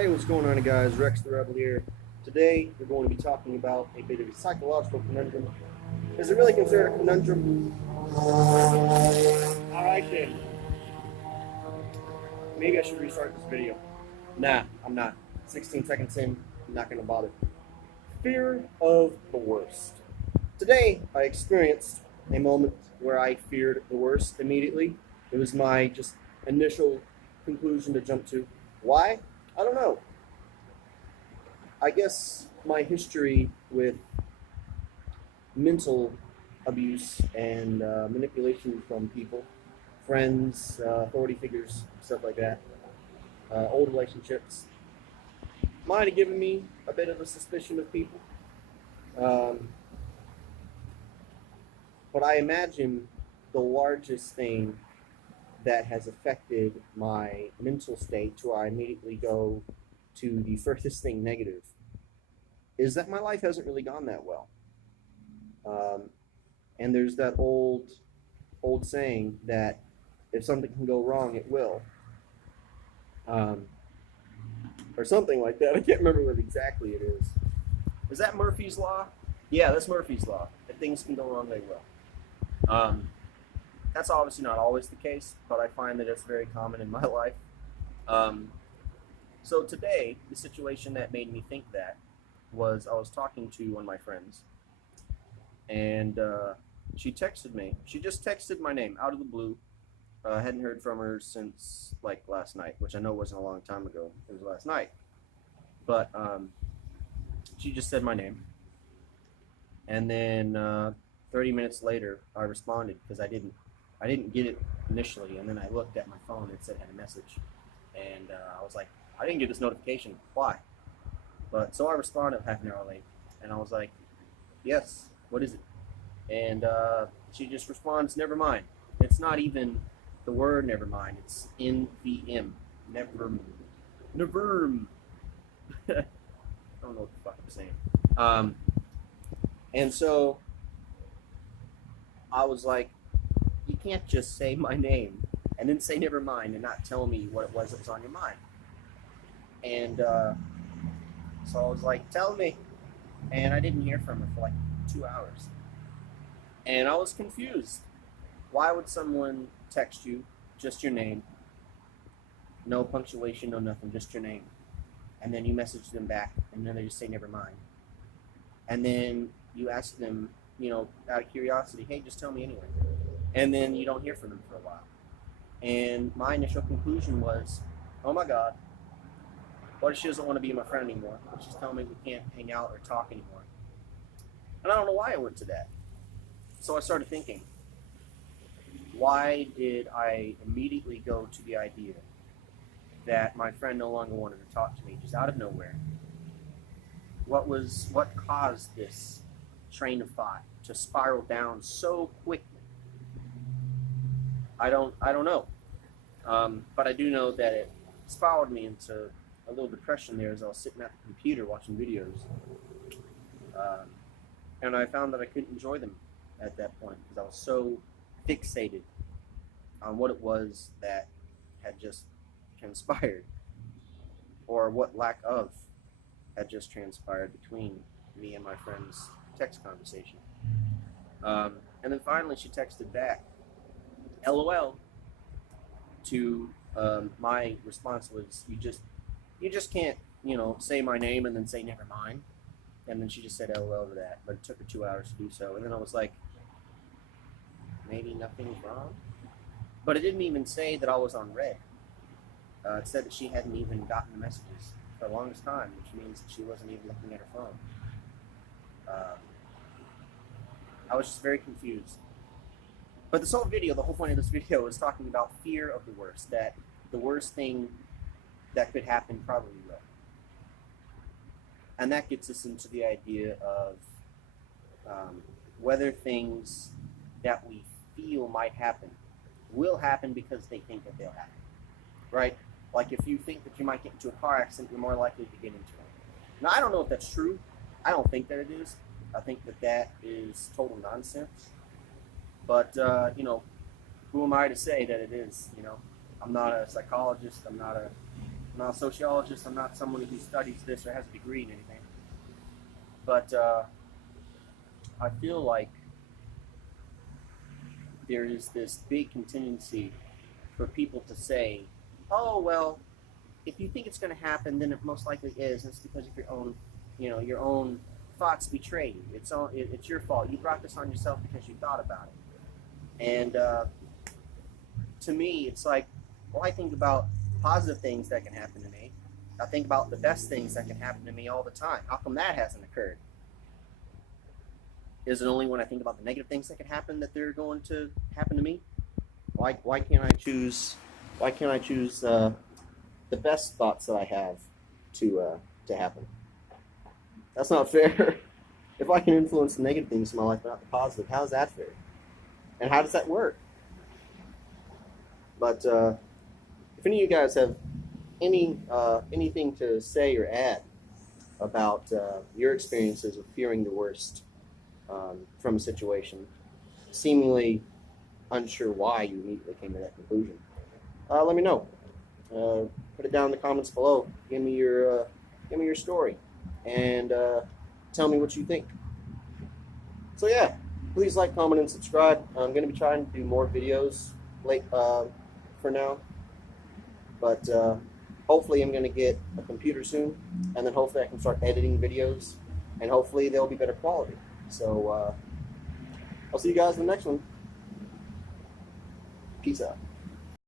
Hey, what's going on, guys? Rex the Rebel here. Today, we're going to be talking about a bit of a psychological conundrum. Is it really considered a conundrum? Alright then. Maybe I should restart this video. Nah, I'm not. 16 seconds in, I'm not going to bother. Fear of the worst. Today, I experienced a moment where I feared the worst immediately. It was my just initial conclusion to jump to. Why? I don't know. I guess my history with mental abuse and manipulation from people, friends, authority figures, stuff like that, old relationships, might have given me a bit of a suspicion of people. Um, but I imagine the largest thing that has affected my mental state to where I immediately go to the furthest thing negative is that my life hasn't really gone that well. Um, and there's that old saying that if something can go wrong, it will, um, or something like that. I can't remember what exactly it is. Is that Murphy's Law? Yeah, that's Murphy's Law. If things can go wrong, they will. That's obviously not always the case, but I find that it's very common in my life. Um, so today, the situation that made me think that was I was talking to one of my friends, and she texted me. She just texted my name out of the blue. I hadn't heard from her since like last night, which I know wasn't a long time ago. It was last night, but she just said my name, and then 30 minutes later, I responded because I didn't get it initially, and then I looked at my phone and it said I had a message, and I was like, I didn't get this notification. Why? But so I responded half an hour late, and I was like, yes. What is it? And she just responds, never mind. It's not even the word never mind. It's NVM. Never. Never. I don't know what the fuck I'm saying. Um, and so I was like, you can't just say my name and then say never mind and not tell me what it was that was on your mind. And so I was like, tell me. And I didn't hear from her for like 2 hours. And I was confused. Why would someone text you just your name, no punctuation, no nothing, just your name, and then you message them back, and then they just say never mind, and then you ask them, out of curiosity, hey, just tell me anyway, and then you don't hear from them for a while. And my initial conclusion was, oh my God, what if she doesn't want to be my friend anymore? She's telling me we can't hang out or talk anymore. And I don't know why I went to that. So I started thinking, why did I immediately go to the idea that my friend no longer wanted to talk to me just out of nowhere? What caused this train of thought to spiral down so quickly? I don't know. But I do know that it spiraled me into a little depression there as I was sitting at the computer watching videos, um, and I found that I couldn't enjoy them at that point because I was so fixated on what it was that had just transpired, or what lack of had just transpired between me and my friend's text conversation. And then finally, she texted back, "LOL." To my response was, you just can't, say my name and then say never mind." And then she just said LOL to that, but it took her 2 hours to do so. And then I was like, maybe nothing's wrong. But it didn't even say that I was on red. It said that she hadn't even gotten the messages for the longest time, which means that she wasn't even looking at her phone. Um, I was just very confused. But this whole video, the whole point of this video is talking about fear of the worst, that the worst thing that could happen probably will. And that gets us into the idea of whether things that we feel might happen will happen because they think that they'll happen, right? Like if you think that you might get into a car accident, you're more likely to get into it. Now, I don't know if that's true. I don't think that it is. I think that that is total nonsense. But, who am I to say that it is? I'm not a psychologist. I'm not a I'm not a sociologist. I'm not someone who studies this or has a degree in anything. But I feel like there is this big contingency for people to say, "Oh well, if you think it's going to happen, then it most likely is. And it's because of your own, your own thoughts betray you. It's your fault. You brought this on yourself because you thought about it." And to me, it's like, well, I think about positive things that can happen to me. I think about the best things that can happen to me all the time. How come that hasn't occurred? Is it only when I think about the negative things that can happen that they're going to happen to me? Why can't I choose? Why can't I choose the best thoughts that I have to happen? That's not fair. If I can influence the negative things in my life, but not the positive, how is that fair? And how does that work? But if any of you guys have anything to say or add about your experiences of fearing the worst from a situation, seemingly unsure why you immediately came to that conclusion, let me know. Put it down in the comments below. Give me your story, and tell me what you think. So yeah, please like, comment, and subscribe. I'm going to be trying to do more videos for now, but hopefully I'm going to get a computer soon, and then hopefully I can start editing videos, and hopefully they'll be better quality. So I'll see you guys in the next one. Peace out.